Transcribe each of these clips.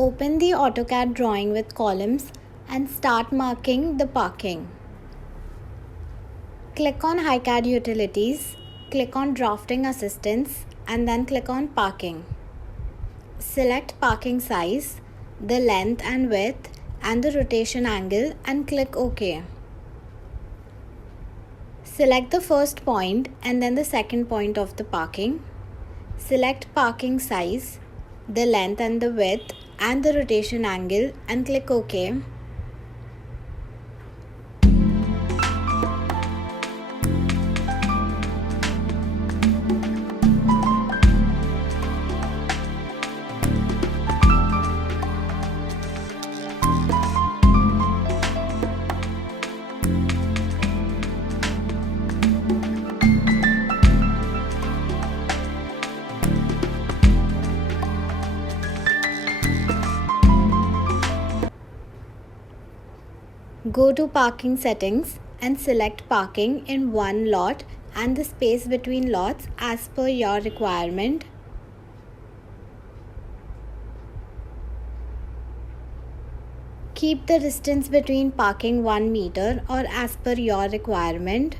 Open the AutoCAD drawing with columns and start marking the parking. Click on A-CAD Utilities, click on Drafting Assistance and then click on Parking. Select parking size, the length and width and the rotation angle and click OK. Select the first point and then the second point of the parking. Select parking size, the length and the width and the rotation angle and click OK. Go to Parking Settings and select Parking in one lot and the space between lots as per your requirement. Keep the distance between parking 1 meter or as per your requirement.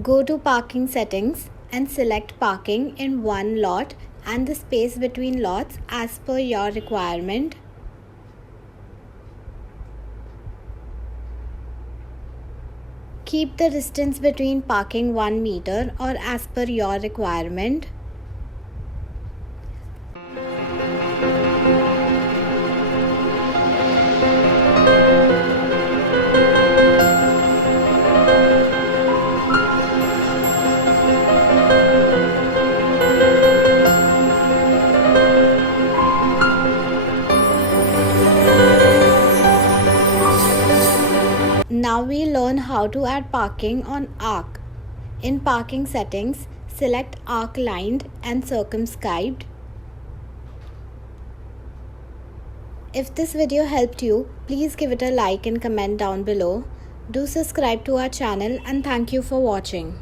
Go to Parking Settings and select Parking in one lot and the space between lots as per your requirement. Keep the distance between parking 1 meter or as per your requirement. Now we learn how to add parking on arc. In Parking Settings, select Arc Lined and Circumscribed. If this video helped you, please give it a like and comment down below. Do subscribe to our channel and thank you for watching.